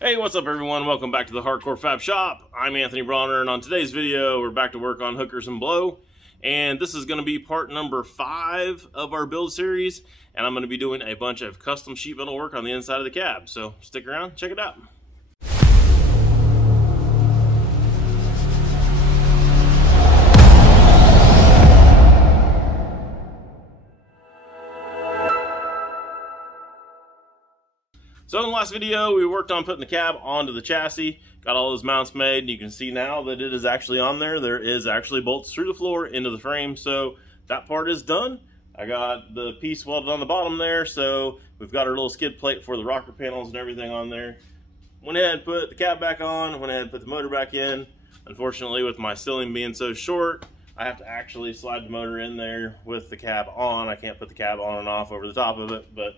Hey, what's up everyone? Welcome back to the Hardcore Fab Shop. I'm Anthony Bronner, and on today's video, we're back to work on hookers and blow. And this is going to be part number 5 of our build series. And I'm going to be doing a bunch of custom sheet metal work on the inside of the cab. So stick around, check it out. So in the last video, we worked on putting the cab onto the chassis, got all those mounts made, and you can see now that it is actually on there. There is actually bolts through the floor into the frame, so that part is done. I got the piece welded on the bottom there, so we've got our little skid plate for the rocker panels and everything on there. Went ahead and put the cab back on, went ahead and put the motor back in. Unfortunately, with my ceiling being so short, I have to actually slide the motor in there with the cab on. I can't put the cab on and off over the top of it, but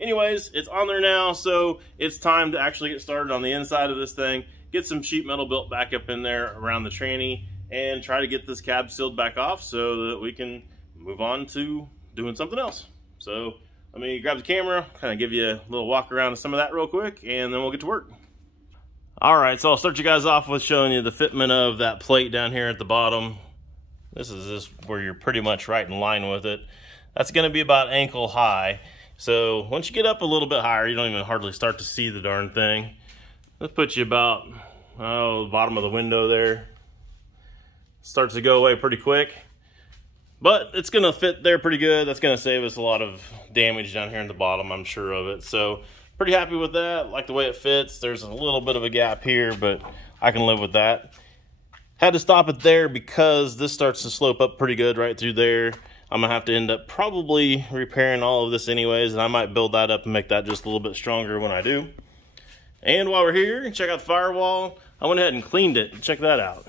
anyways, it's on there now, so it's time to actually get started on the inside of this thing, get some sheet metal built back up in there around the tranny, and try to get this cab sealed back off so that we can move on to doing something else. So let me grab the camera, kind of give you a little walk around of some of that real quick, and then we'll get to work. All right, so I'll start you guys off with showing you the fitment of that plate down here at the bottom. This is just where you're pretty much right in line with it. That's going to be about ankle high. So once you get up a little bit higher, you don't even hardly start to see the darn thing. That puts you about, the bottom of the window there. Starts to go away pretty quick, but it's gonna fit there pretty good. That's gonna save us a lot of damage down here in the bottom, I'm sure of it. So pretty happy with that, like the way it fits. There's a little bit of a gap here, but I can live with that. Had to stop it there because this starts to slope up pretty good right through there. I'm gonna have to end up probably repairing all of this anyways, and I might build that up and make that just a little bit stronger when I do. And while we're here, check out the firewall. I went ahead and cleaned it. Check that out.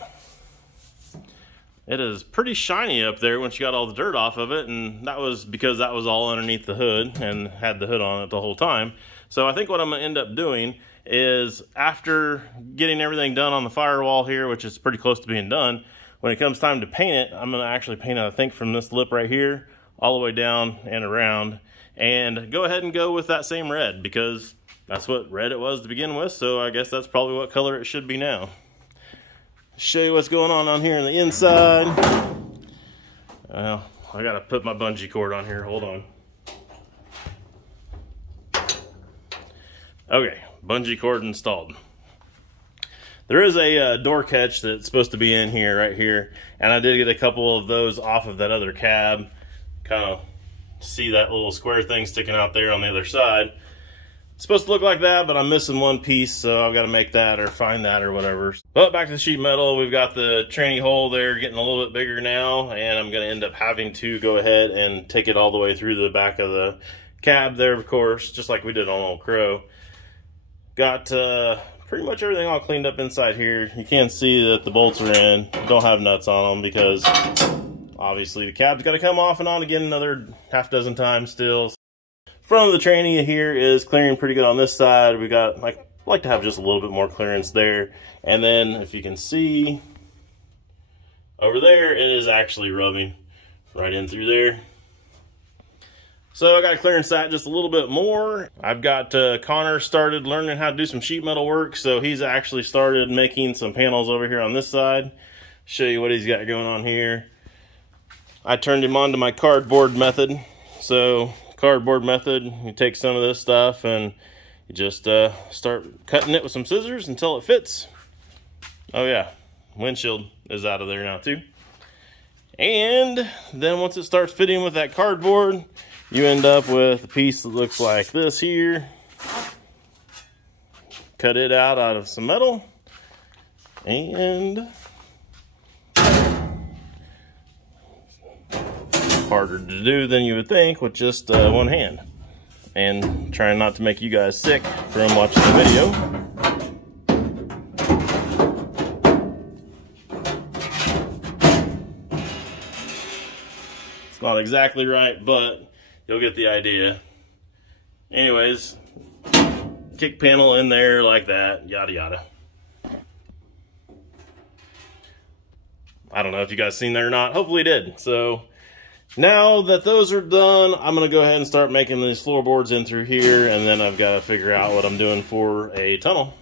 It is pretty shiny up there once you got all the dirt off of it, and that was because that was all underneath the hood and had the hood on it the whole time. So I think what I'm gonna end up doing is, after getting everything done on the firewall here, which is pretty close to being done, when it comes time to paint it, I'm going to actually paint it, I think, from this lip right here all the way down and around, and go ahead and go with that same red, because that's what red it was to begin with, so I guess that's probably what color it should be now. Show you what's going on here on the inside. Well, I got to put my bungee cord on here. Hold on. Okay, bungee cord installed. There is a door catch that's supposed to be in here, right here, and I did get a couple of those off of that other cab. Kind of see that little square thing sticking out there on the other side. It's supposed to look like that, but I'm missing one piece, so I've got to make that or find that or whatever. But back to the sheet metal, we've got the tranny hole there getting a little bit bigger now, and I'm going to end up having to go ahead and take it all the way through the back of the cab there, of course, just like we did on Old Crow. Got pretty much everything all cleaned up inside here. You can see that the bolts are in. Don't have nuts on them because obviously the cab's got to come off and on again another half dozen times still. Front of the tranny here is clearing pretty good on this side. We got, like to have just a little bit more clearance there. And then if you can see over there, it is actually rubbing right in through there. So I got to clearance that just a little bit more. I've got Connor started learning how to do some sheet metal work, so he's actually started making some panels over here on this side. Show you what he's got going on here. I turned him on to my cardboard method. So cardboard method, you take some of this stuff and you just start cutting it with some scissors until it fits. Oh yeah, windshield is out of there now too. And then once it starts fitting with that cardboard, you end up with a piece that looks like this here. Cut it out of some metal, and harder to do than you would think with just one hand. And trying not to make you guys sick from watching the video. It's not exactly right, but you'll get the idea. Anyways, kick panel in there like that, yada yada. I don't know if you guys seen that or not. Hopefully you did. So now that those are done, I'm going to go ahead and start making these floorboards in through here, and then I've got to figure out what I'm doing for a tunnel.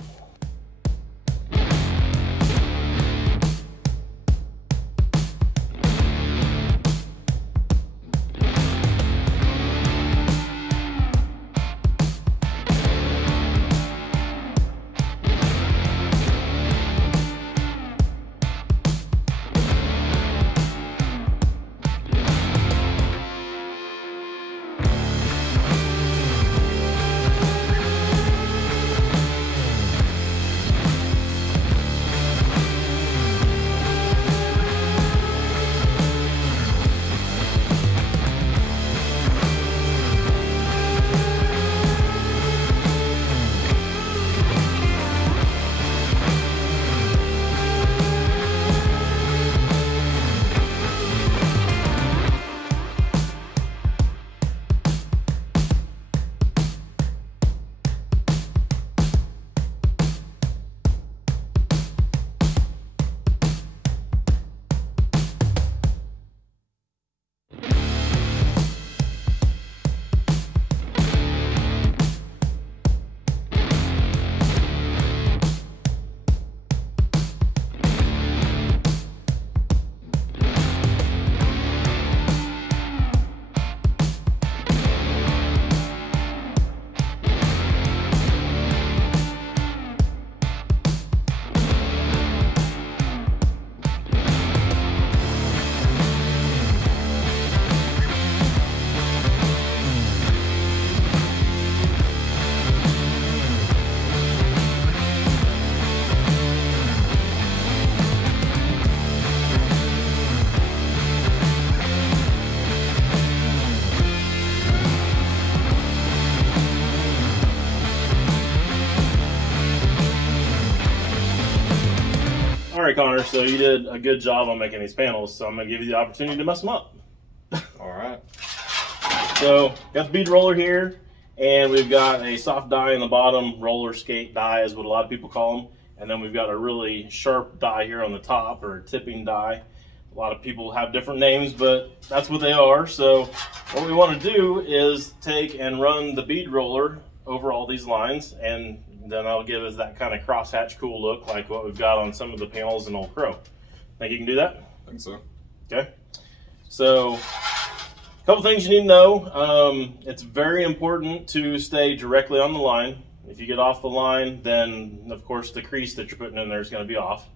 All right, Connor, so you did a good job on making these panels, so I'm going to give you the opportunity to mess them up. All right. So, got the bead roller here, and we've got a soft die in the bottom, roller skate die is what a lot of people call them, and then we've got a really sharp die here on the top, or a tipping die. A lot of people have different names, but that's what they are. So, what we want to do is take and run the bead roller over all these lines, and then that'll give us that kind of crosshatch cool look like what we've got on some of the panels in Old Crow. Think you can do that? I think so. Okay. So, a couple things you need to know. It's very important to stay directly on the line. If you get off the line, then of course the crease that you're putting in there is going to be off.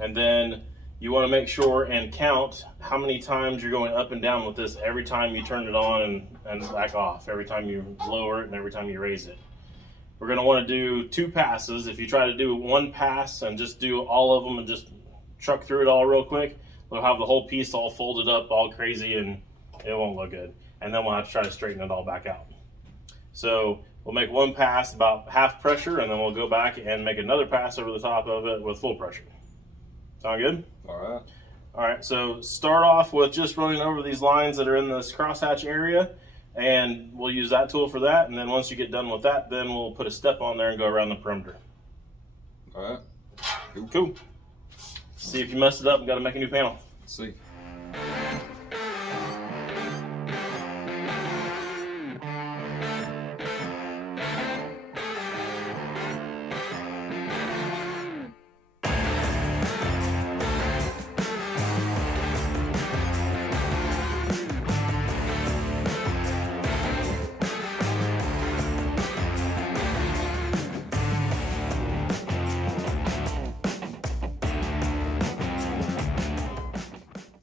And then you want to make sure and count how many times you're going up and down with this every time you turn it on and back off, every time you lower it and every time you raise it. We're going to want to do 2 passes. If you try to do 1 pass and just do all of them and just truck through it all real quick, we'll have the whole piece all folded up, all crazy, and it won't look good. And then we'll have to try to straighten it all back out. So we'll make 1 pass about half pressure, and then we'll go back and make another pass over the top of it with full pressure. Sound good? All right. All right, so start off with just running over these lines that are in this crosshatch area, and we'll use that tool for that. And then once you get done with that, then we'll put a step on there and go around the perimeter. All right. Cool. See if you messed it up and got to make a new panel. Let's see.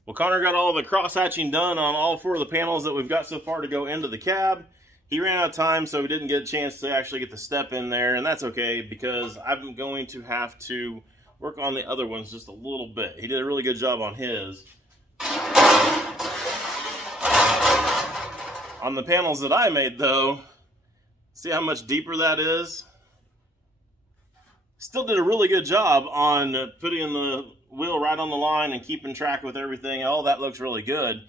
Well, Connor got all the cross-hatching done on all 4 of the panels that we've got so far to go into the cab. He ran out of time, so we didn't get a chance to actually get the step in there, and that's okay because I'm going to have to work on the other ones just a little bit. He did a really good job on his. On the panels that I made, though, see how much deeper that is? Still did a really good job on putting the wheel right on the line and keeping track with everything. All that looks really good,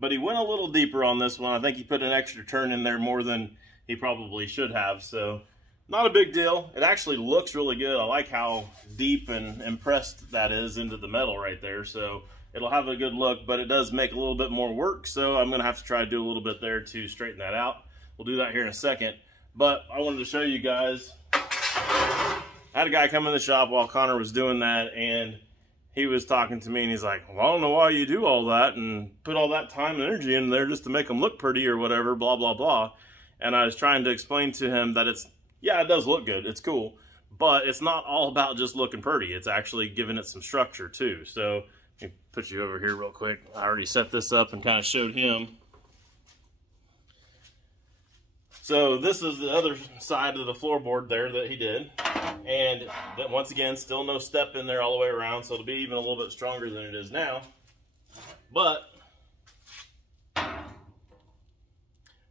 but he went a little deeper on this one. I think he put an extra turn in there more than he probably should have, so not a big deal. It actually looks really good. I like how deep and impressed that is into the metal right there, so it'll have a good look, but it does make a little bit more work, so I'm gonna have to try to do a little bit there to straighten that out. We'll do that here in a second, but I wanted to show you guys. I had a guy come in the shop while Connor was doing that, and he was talking to me, and he's like, well, I don't know why you do all that and put all that time and energy in there just to make them look pretty or whatever, blah, blah, blah. And I was trying to explain to him that it's, yeah, it does look good. It's cool. But it's not all about just looking pretty. It's actually giving it some structure, too. So let me put you over here real quick. I already set this up and kind of showed him. So this is the other side of the floorboard there that he did. And once again, still no step in there all the way around, so it'll be even a little bit stronger than it is now. But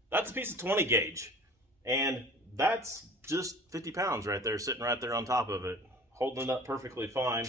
that's a piece of 20 gauge. And that's just 50 pounds right there, sitting right there on top of it, holding it up perfectly fine.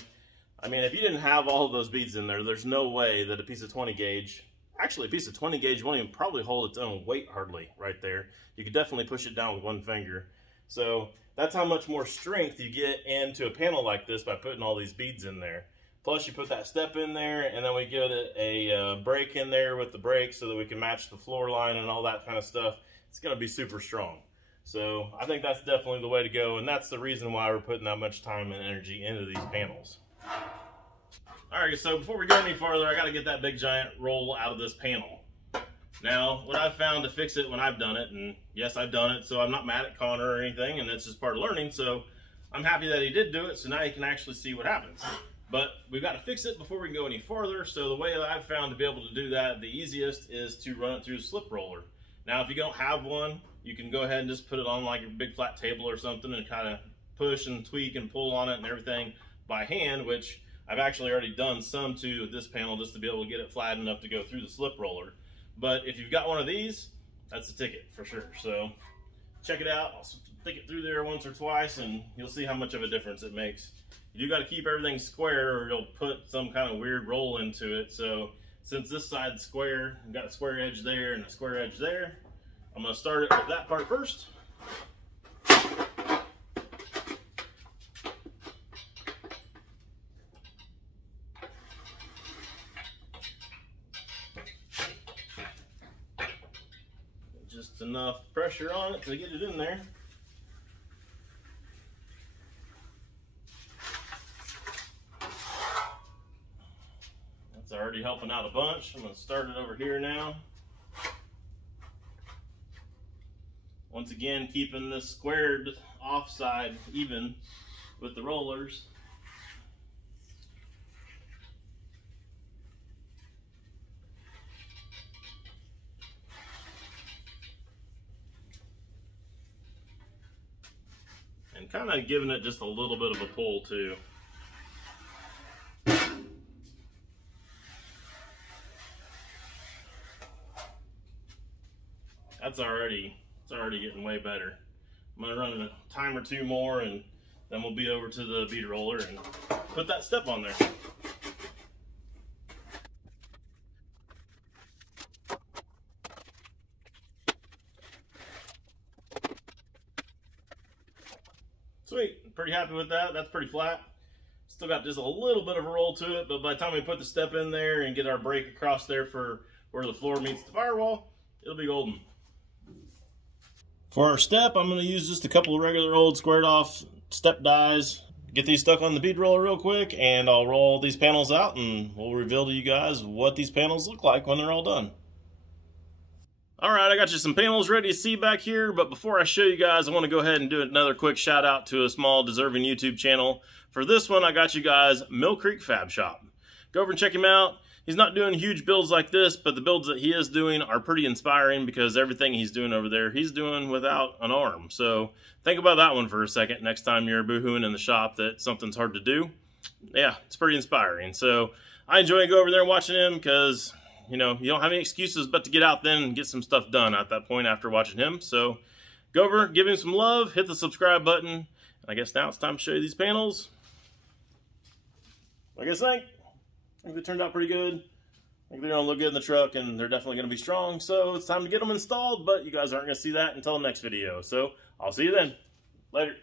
I mean, if you didn't have all of those beads in there, there's no way that a piece of 20 gauge, actually a piece of 20 gauge won't even probably hold its own weight hardly right there. You could definitely push it down with 1 finger. So that's how much more strength you get into a panel like this by putting all these beads in there. Plus you put that step in there, and then we give it a brake in there with the brake so that we can match the floor line and all that kind of stuff. It's going to be super strong. So I think that's definitely the way to go, and that's the reason why we're putting that much time and energy into these panels. Alright, so before we go any farther, I got to get that big giant roll out of this panel. Now, what I've found to fix it when I've done it, and yes, I've done it, so I'm not mad at Connor or anything, and it's just part of learning, so I'm happy that he did do it, so now you can actually see what happens. But we've got to fix it before we can go any farther, so the way that I've found to be able to do that, the easiest is to run it through a slip roller. Now, if you don't have one, you can go ahead and just put it on like a big flat table or something and kind of push and tweak and pull on it and everything by hand, which I've actually already done some to this panel just to be able to get it flat enough to go through the slip roller. But if you've got one of these, that's a ticket for sure. So check it out. I'll stick it through there once or twice and you'll see how much of a difference it makes. You do got to keep everything square or you'll put some kind of weird roll into it. So since this side's square, I've got a square edge there and a square edge there, I'm going to start it with that part first. Just enough pressure on it to get it in there. That's already helping out a bunch. I'm going to start it over here now. Once again, keeping this squared off side even with the rollers. And kind of giving it just a little bit of a pull too. It's already getting way better. I'm gonna run a time or two more and then we'll be over to the bead roller and put that step on there. Sweet, pretty happy with that. That's pretty flat. Still got just a little bit of a roll to it, but by the time we put the step in there and get our break across there for where the floor meets the firewall, it'll be golden. For our step, I'm going to use just a couple of regular old squared off step dies. Get these stuck on the bead roller real quick, and I'll roll these panels out and we'll reveal to you guys what these panels look like when they're all done. Alright, I got you some panels ready to see back here, but before I show you guys, I want to go ahead and do another quick shout out to a small deserving YouTube channel. For this one, I got you guys Mill Creek Fab Shop. Go over and check him out. He's not doing huge builds like this, but the builds that he is doing are pretty inspiring because everything he's doing over there, he's doing without an arm. So think about that one for a second next time you're boohooing in the shop that something's hard to do. Yeah, it's pretty inspiring. So I enjoy going over there and watching him because, you know, you don't have any excuses but to get out then and get some stuff done at that point after watching him. So go over, give him some love, hit the subscribe button. And I guess now it's time to show you these panels. What do you guys think? I think they turned out pretty good. I think they're going to look good in the truck, and they're definitely going to be strong. So it's time to get them installed, but you guys aren't going to see that until the next video. So I'll see you then. Later.